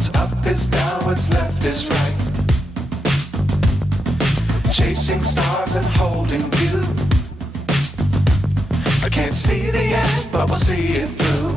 What's up is down, what's left is right. Chasing stars and holding you. I can't see the end, but we'll see it through.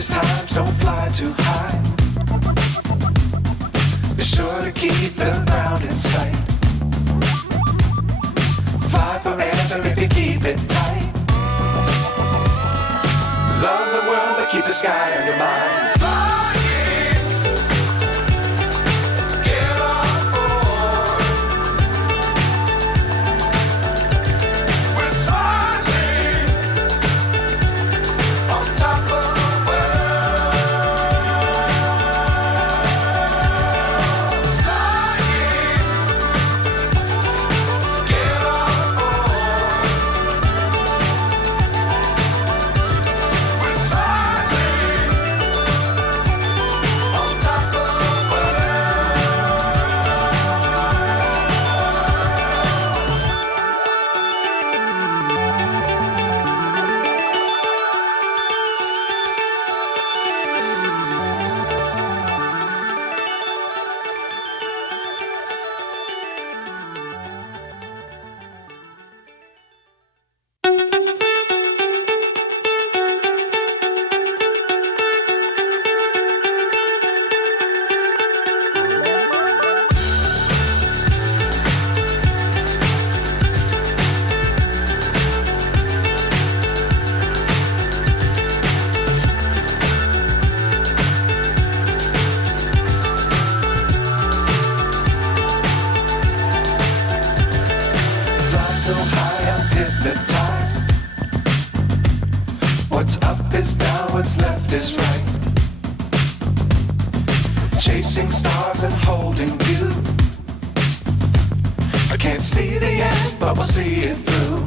Times don't fly too high. Be sure to keep the ground in sight. Fly forever if you keep it tight. Love the world but keep the sky on your mind. So high I'm hypnotized. What's up is down, what's left is right. Chasing stars and holding you. I can't see the end, but we'll see it through.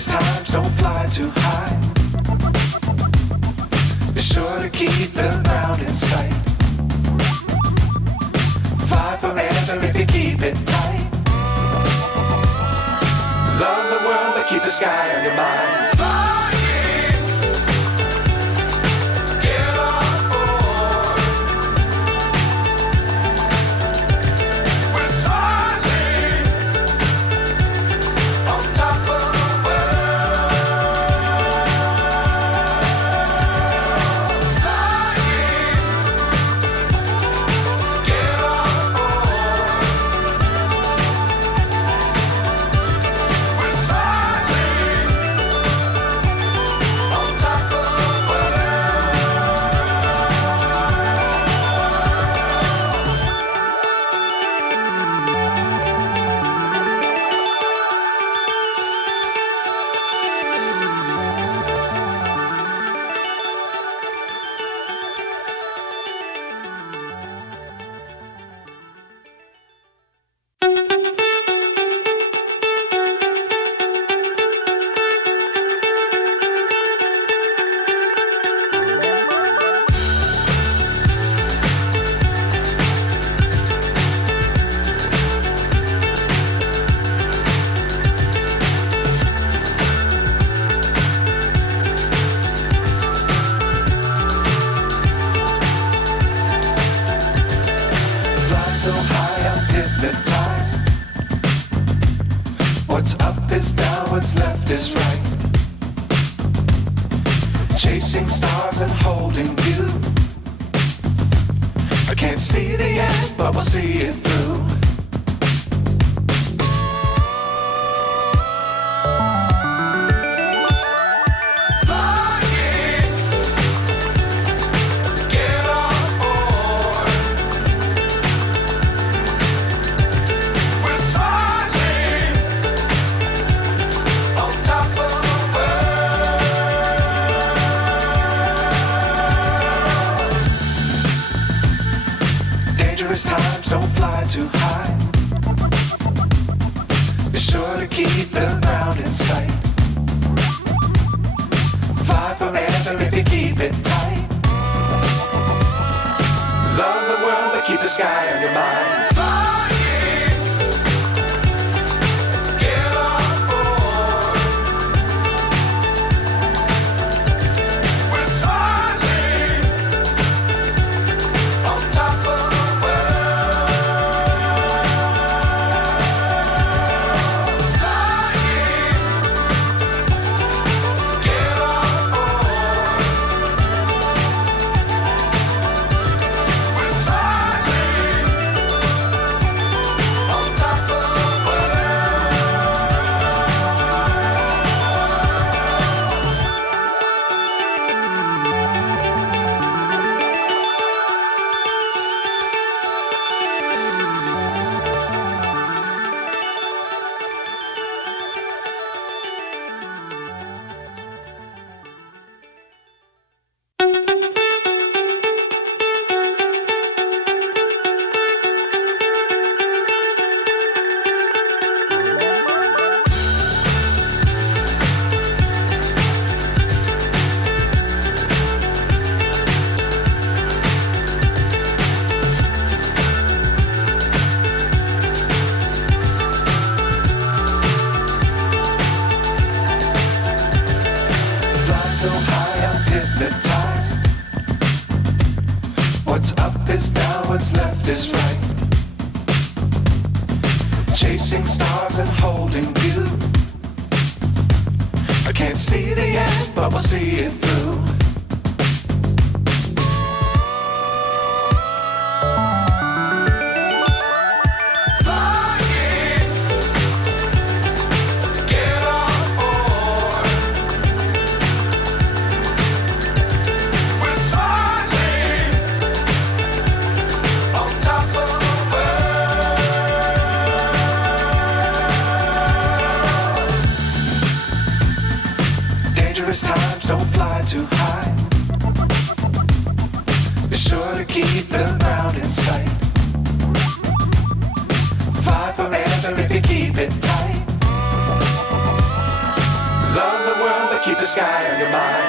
Times don't fly too high. Be sure to keep the ground in sight. Fly forever if you keep it tight. Love the world but keep the sky on your mind. So high I'm hypnotized. What's up is down, what's left is right. Chasing stars and holding you. I can't see the end, but we'll see it through. fly too high. Be sure to keep the ground in sight. Fly forever if you keep it tight. Love the world, but keep the sky on your mind. So high I'm hypnotized. What's up is down, what's left is right. Chasing stars and holding you. I can't see the end, but we'll see it through. Times don't fly too high. Be sure to keep the ground in sight. Fly forever if you keep it tight. Love the world, but keep the sky on your mind.